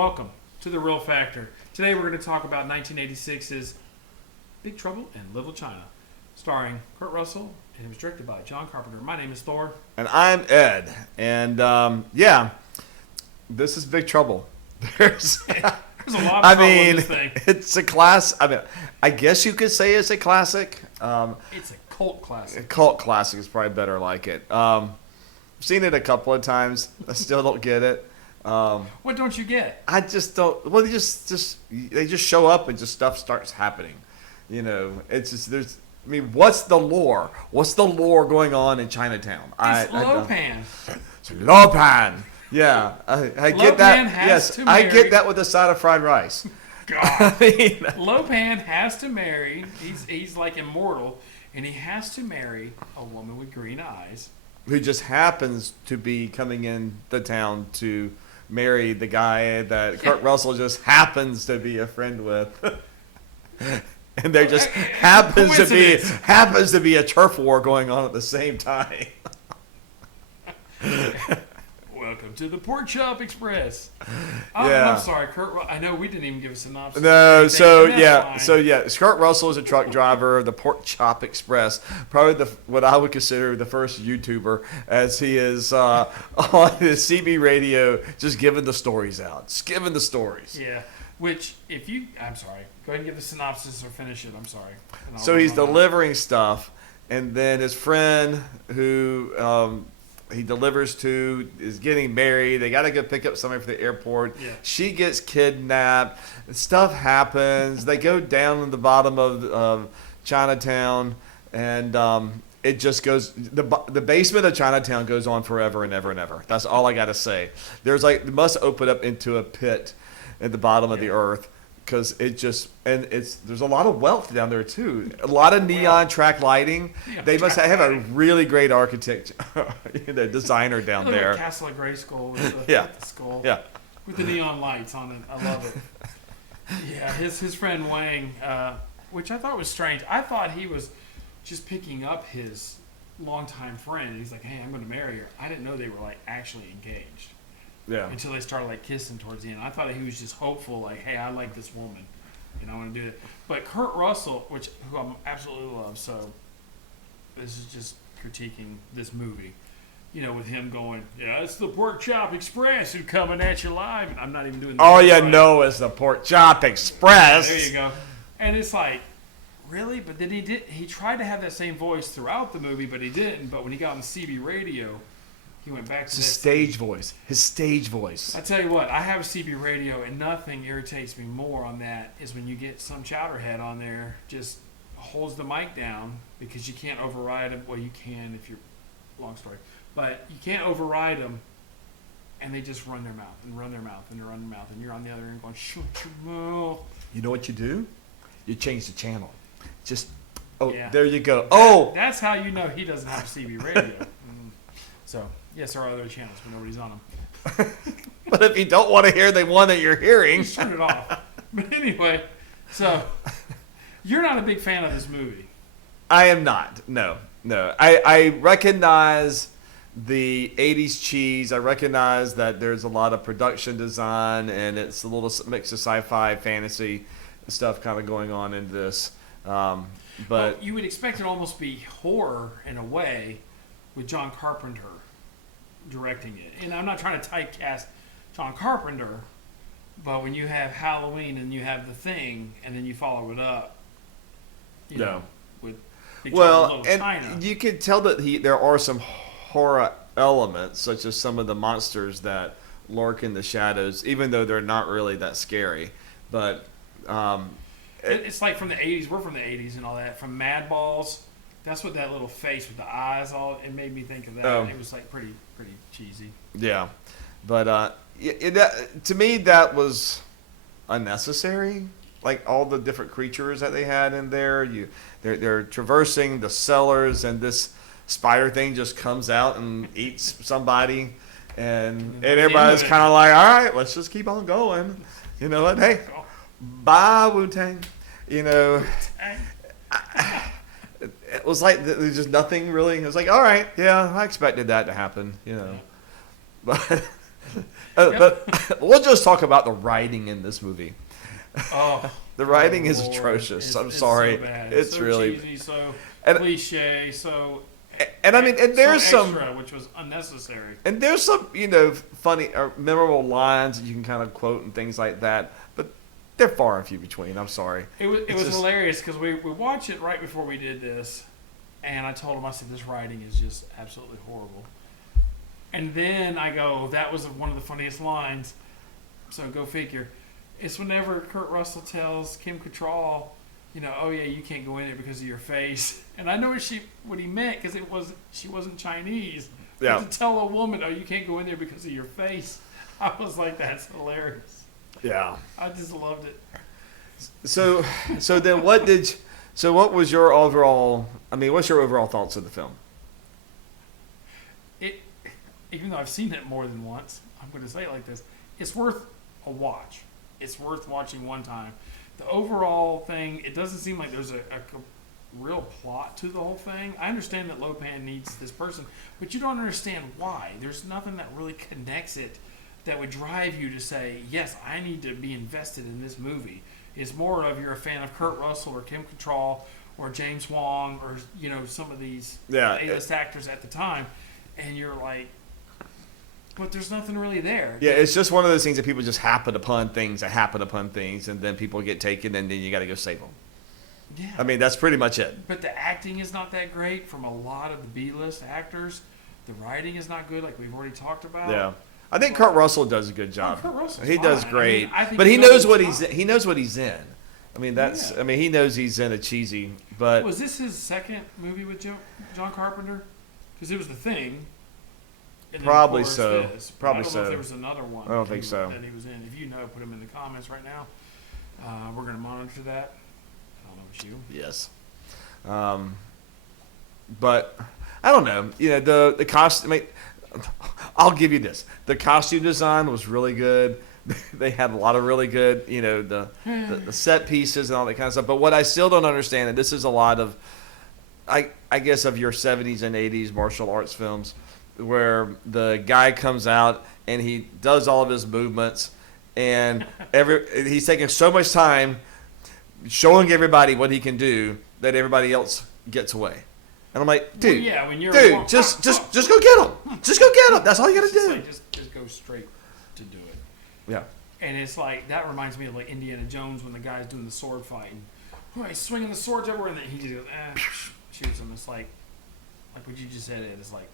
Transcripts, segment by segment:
Welcome to The Real Factor. Today we're going to talk about 1986's Big Trouble in Little China, starring Kurt Russell, and it was directed by John Carpenter. My name is Thor. And I'm Ed. And this is Big Trouble. There's a lot of trouble in this thing. It's a class. I guess you could say it's a classic. It's a cult classic. A cult classic is probably better like it. I've seen it a couple of times. I still don't get it. What don't you get? I just don't. Well, they just show up and just stuff starts happening. You know, it's just what's the lore? What's the lore going on in Chinatown? It's Lopan. It's Lopan. Yeah, I get that. Yes, I get that with a side of fried rice. God, Lopan has to marry. He's like immortal, and he has to marry a woman with green eyes who just happens to be coming in the town to marry the guy that Kurt Russell just happens to be a friend with. And there just happens to be a turf war going on at the same time. Welcome to the Pork Chop Express. Yeah. I'm sorry, Kurt. I know we didn't even give a synopsis. No, Kurt Russell is a truck driver of the Pork Chop Express, probably what I would consider the first YouTuber, as he is on his CB radio, just giving the stories out, just giving the stories. Yeah. Which, I'm sorry. Go ahead and give the synopsis or finish it. I'm sorry. So he's delivering stuff, and then his friend who he delivers to is getting married. They got to go pick up somebody from the airport. Yeah. She gets kidnapped. Stuff happens. They go down in the bottom of Chinatown, and it just goes. The basement of Chinatown goes on forever and ever and ever. That's all I got to say. It must open up into a pit at the bottom of the earth. Because there's a lot of wealth down there too. A lot of neon track lighting. Yeah, they must have a really great architect, designer down there. Castle of Grayskull with the skull. Yeah. With the neon lights on it. I love it. Yeah, his friend Wang, which I thought was strange. I thought he was just picking up his longtime friend. He's like, hey, I'm going to marry her. I didn't know they were like actually engaged. Yeah. Until they started like kissing towards the end. I thought he was just hopeful, like, hey, I like this woman, I want to do it. But Kurt Russell, who I absolutely love, so this is just critiquing this movie, with him going, yeah, it's the Pork Chop Express who coming at you live. I'm not even doing that. All you know is the Pork Chop Express. Yeah, there you go. And it's like, really? But then he tried to have that same voice throughout the movie, but he didn't. But when he got on the CB radio, he went back to his stage voice. His stage voice. I tell you what, I have a CB radio, and nothing irritates me more on that is when you get some chowderhead on there just holds the mic down because you can't override them. Well, you can if you're long story, but you can't override them, and they just run their mouth and run their mouth and they run their mouth, and you're on the other end going, shut your mouth. You know what you do? You change the channel. There you go. That's how you know he doesn't have a CB radio. So. Yes, there are other channels, but nobody's on them. But if you don't want to hear the one that you're hearing, just turn it off. But anyway, so you're not a big fan of this movie. I am not. No. I recognize the 80s cheese. I recognize that there's a lot of production design, and it's a little mix of sci-fi, fantasy stuff kind of going on in this. But you would expect it to almost be horror in a way with John Carpenter directing it. And I'm not trying to typecast John Carpenter, but when you have Halloween and you have The Thing, and then you follow it up, with Big Trouble in Little China. You can tell that there are some horror elements, such as some of the monsters that lurk in the shadows, even though they're not really that scary. But it's like from the 80s. We're from the 80s and all that. From Mad Balls. That's what that little face with the eyes, it made me think of that. It was like pretty cheesy. Yeah. But to me, that was unnecessary. Like all the different creatures that they had in there. They're traversing the cellars, and this spider thing just comes out and eats somebody. And everybody's kind of like, all right, let's just keep on going. You know what? Hey, bye, Wu-Tang. It was like there's just nothing really. It was like, all right, yeah, I expected that to happen, But But we'll just talk about the writing in this movie. Oh, The writing is Lord. atrocious. I'm It's sorry. So bad. It's so really cheesy, so and- cliche, so and I mean, and there's so some extra, which was unnecessary. and there's some funny or memorable lines that you can kind of quote and things like that, but they're far and few between. I'm sorry. It was just hilarious because we watched it right before we did this, and I told him, I said, this writing is just absolutely horrible. And then I go, that was one of the funniest lines. So go figure. It's whenever Kurt Russell tells Kim Cattrall, oh yeah, you can't go in there because of your face. And I know what he meant because she wasn't Chinese. Yeah. But to tell a woman, oh, you can't go in there because of your face, I was like, that's hilarious. Yeah. I just loved it. So then what was your overall? I mean, what's your overall thoughts of the film? Even though I've seen it more than once, I'm going to say it like this: it's worth a watch. It's worth watching one time. The overall thing, it doesn't seem like there's a real plot to the whole thing. I understand that Lopan needs this person, but you don't understand why. There's nothing that really connects it that would drive you to say, yes, I need to be invested in this movie. It's more of you're a fan of Kurt Russell or Kim Cattrall or James Wong or some of these A-list actors at the time, and you're like, but there's nothing really there. Yeah, it's just one of those things that people just happen upon things, and then people get taken, and then you got to go save them. Yeah. I mean, that's pretty much it. But the acting is not that great from a lot of the B-list actors. The writing is not good, like we've already talked about. Yeah, I think Kurt Russell does a good job. Kurt Russell's He does fine. great, I think but he does knows a what job. he knows what he's in. I mean, that's. Yeah. I mean, he knows he's in a cheesy, but Was this his second movie with John Carpenter? Because it was The Thing. And then, of Probably course, so. this. But Probably I don't know so. if there was another one. I don't think so. That he was in. If you know, put him in the comments right now. We're going to monitor that. I don't know if it's you. yes. But I don't know. The costume. I mean, I'll give you this. The costume design was really good. They had a lot of really good, the set pieces and all that kind of stuff. But what I still don't understand, and this is a lot of, I guess, of your 70s and 80s martial arts films, where the guy comes out and he does all of his movements, and he's taking so much time showing everybody what he can do that everybody else gets away. And I'm like, dude, when you're just go get him. Just go get him. That's all you got to do. Just go straight to do it. Yeah. And it's like, that reminds me of like Indiana Jones when the guy's doing the sword fighting. Oh, he's swinging the swords everywhere, and then he just goes, shoots him. It's like what you just said. It's like,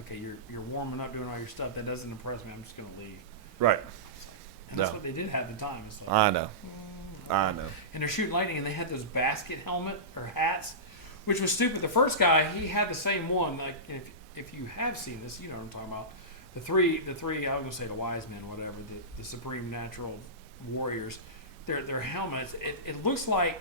okay, you're warming up, doing all your stuff. That doesn't impress me. I'm just gonna leave. Right. And that's what they did have at the time. It's like, I know. And they're shooting lightning, and they had those basket helmet or hats, which was stupid. The first guy, he had the same one. Like, if you have seen this, you know what I'm talking about. The three, I was gonna say the wise men, or whatever, the supreme natural warriors. Their helmets. It looks like.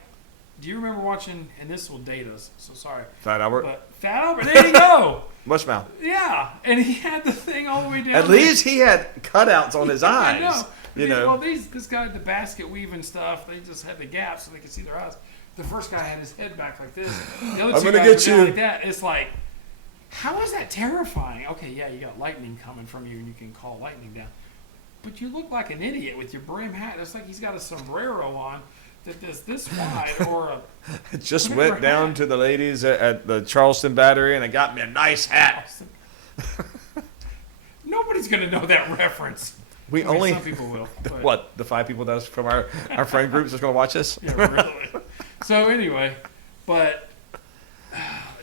Do you remember watching? And this will date us, so sorry. Fat Albert. But Fat Albert, there you go. Mushmouth. Yeah, and he had the thing all the way down. At least he had cutouts on his eyes. I know. Well, this guy, the basket weaving stuff, they just had the gaps so they could see their eyes. The first guy had his head back like this. The other I'm two gonna guys get were down you. like that. It's like, how is that terrifying? Okay, yeah, you got lightning coming from you, and you can call lightning down. But you look like an idiot with your brim hat. It's like he's got a sombrero on that's this wide, or a. Just went down to the ladies at the Charleston Battery, and I got me a nice hat. Nobody's gonna know that reference. Some people will. But. What, the 5 people that's from our friend groups that's going to watch this? Yeah, really. So anyway, but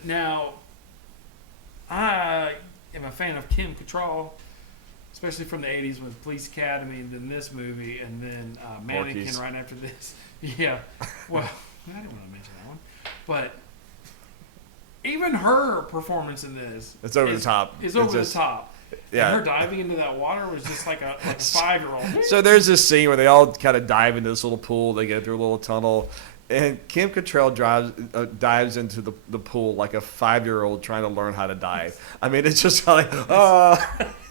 now I am a fan of Kim Cattrall, especially from the 80s with Police Academy, and then this movie, and then Mannequin Porky's. right after this. Yeah. Well, I didn't want to mention that one. But even her performance in this It's over the top. Is It's over just- the top. Yeah. And her diving into that water was just like a 5-year-old. So there's this scene where they all kind of dive into this little pool. They go through a little tunnel. And Kim Cattrall dives into the pool like a 5-year-old trying to learn how to dive. I mean, it's just like,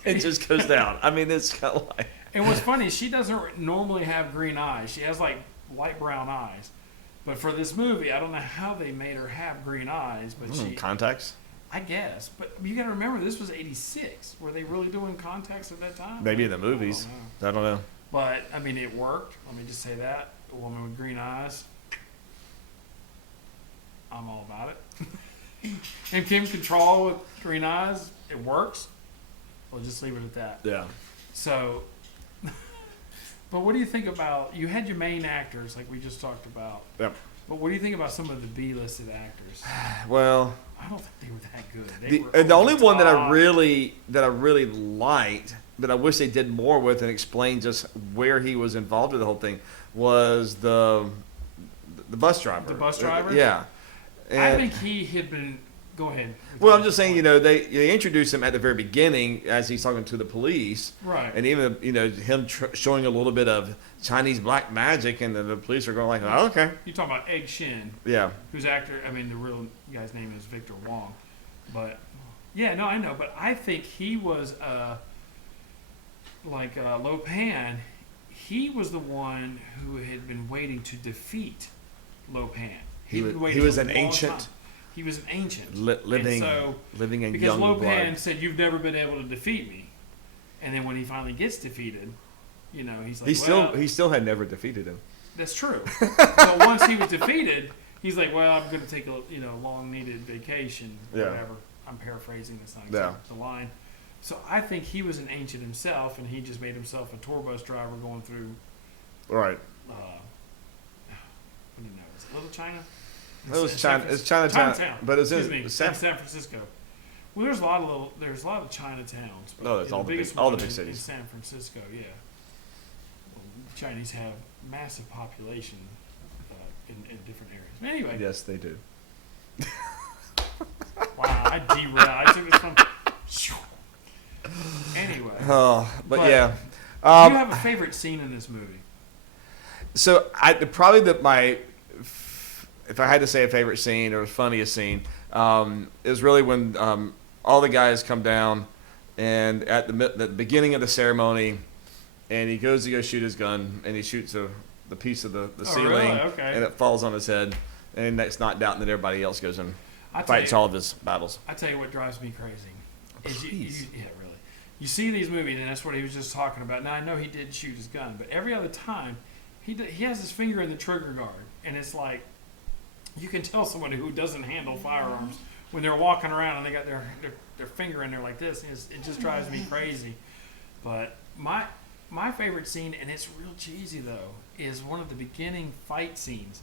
it just goes down. I mean, it's kind of like. And what's funny, she doesn't normally have green eyes. She has like light brown eyes. But for this movie, I don't know how they made her have green eyes. But Contacts? I guess, but you got to remember this was '86. Were they really doing contacts at that time? Maybe in the movies. I don't know. But I mean, it worked. Let me just say that a woman with green eyes. I'm all about it. And Kim Cattrall with green eyes, it works. We'll just leave it at that. Yeah. So, but what do you think about? You had your main actors, like we just talked about. Yep. But what do you think about some of the B-listed actors? Well, I don't think they were that good. They were the only over the one that I top. really liked, that I wish they did more with and explained just where he was involved with the whole thing, was the bus driver. The bus driver? Yeah. I And- think he had been. Go ahead. Well, I'm just saying, they introduced him at the very beginning as he's talking to the police, Right. and even him showing a little bit of Chinese black magic, and then the police are going like, oh, okay, You talking about Egg Shin, yeah, whose actor? I mean, the real guy's name is Victor Wong, but yeah, no, I know, but I think he was like Lo Pan. He was the one who had been waiting to defeat Lo Pan. He He'd been was waiting an a long ancient. time. He was an ancient. Living, And so, living in because young Lo blood. Pan said, "You've never been able to defeat me," and then when he finally gets defeated, he's like, He still had never defeated him. That's true. But once he was defeated, he's like, "Well, I'm going to take a long needed vacation, or Yeah. whatever." I'm paraphrasing. That's not Yeah. exactly the line. So I think he was an ancient himself, and he just made himself a tour bus driver going through. Right. What do you know? Is it Little China? It was China. It's Chinatown, but it's Excuse me, in San Francisco. Well, there's a lot of Chinatowns. But No, there's all the biggest big- all the one big in cities. San Francisco, yeah. Well, the Chinese have massive population in different areas. Anyway, Yes, they do. wow, I derailed. I took this from. Anyway, Oh, but But- yeah. do you have a favorite scene in this movie? So if I had to say a favorite scene or funniest scene, is really when all the guys come down, and at the beginning of the ceremony, and he goes to go shoot his gun, and he shoots the piece of the ceiling, really? Okay. and it falls on his head, and that's knocked out, and then everybody else goes and I tell fights you- all of his battles. I tell you what drives me crazy. Is Please. yeah, really. You see these movies, and that's what he was just talking about. Now I know he did shoot his gun, but every other time, he has his finger in the trigger guard, and it's like you can tell somebody who doesn't handle firearms when they're walking around and they got their finger in there like this. It just drives me crazy. But my favorite scene, and it's real cheesy though, is one of the beginning fight scenes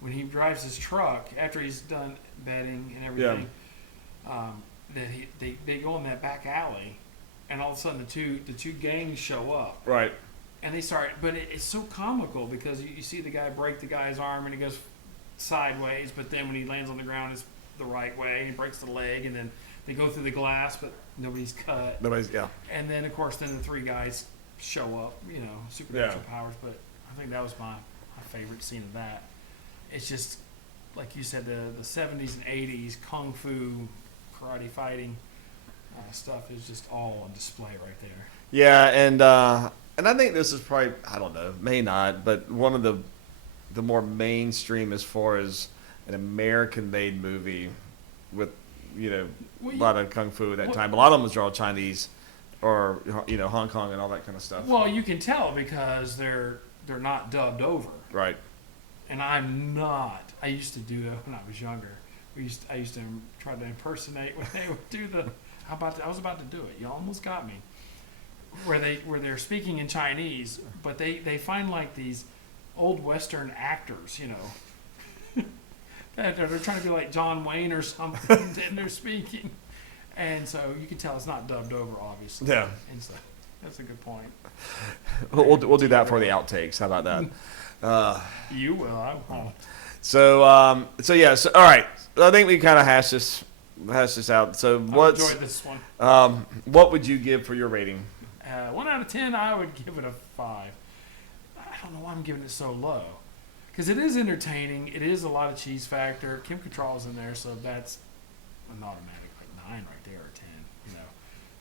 when he drives his truck after he's done betting and everything. That they go in that back alley, and all of a sudden the two gangs show up, Right. and they start. But it's so comical because you see the guy break the guy's arm and he goes sideways, but then when he lands on the ground, it's the right way. And he breaks the leg, and then they go through the glass, but nobody's cut. Yeah. And then of course, then the three guys show up. Supernatural powers. But I think that was my favorite scene of that. It's just like you said, the 70s and 80s kung fu, karate fighting stuff is just all on display right there. Yeah, and I think this is probably, I don't know, may not, but one of the more mainstream as far as an American-made movie with a lot of kung fu at that time. A lot of them was all Chinese, or Hong Kong and all that kind of stuff. Well, you can tell because they're not dubbed over. Right. And I'm not. I used to do that when I was younger. I used to try to impersonate when they would do the. I was about to do it. You almost got me. Where they're speaking in Chinese, but they find like these old Western actors, that they're trying to be like John Wayne or something, and they're speaking, and so you can tell it's not dubbed over, obviously. Yeah. And so that's a good point. We'll do that for the outtakes. How about that? You will. I won't. So all right. I think we kind of hashed this out. So I enjoyed this one. what would you give for your rating? 1 out of 10, I would give it a 5. I don't know why I'm giving it so low. Because it is entertaining. It is a lot of cheese factor. Kim Cattrall's in there, so that's an automatic 9 right there, or 10.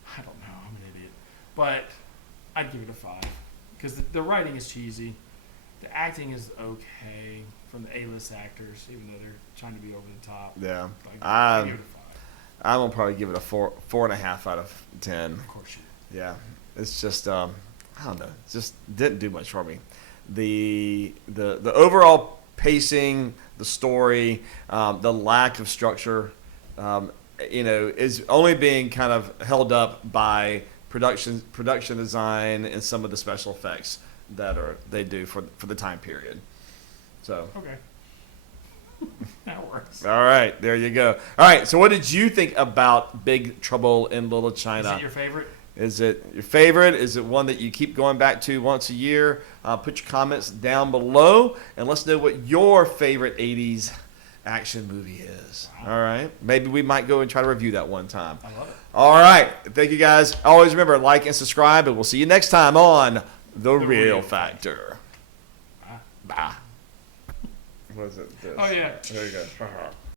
I don't know. I'm an idiot. But I'd give it a 5. Because the writing is cheesy. The acting is okay from the A-list actors, even though they're trying to be over the top. Yeah. I'd give it a 5. I'm gonna probably give it a 4.5 out of 10. Of course you. Yeah, it's just I don't know, it just didn't do much for me. The overall pacing, the story, the lack of structure, is only being kind of held up by production design and some of the special effects that they do for the time period. So. Okay. That works. All right, there you go. All right, so what did you think about Big Trouble in Little China? Is it your favorite? Is it your favorite? Is it one that you keep going back to once a year? Put your comments down below, and let's know what your favorite 80s action movie is. All right, maybe we might go and try to review that one time. I love it. All right, thank you guys. Always remember, like and subscribe, and we'll see you next time on The Real Factor. Bye. Bye. What is it? This. Oh, yeah. There you go.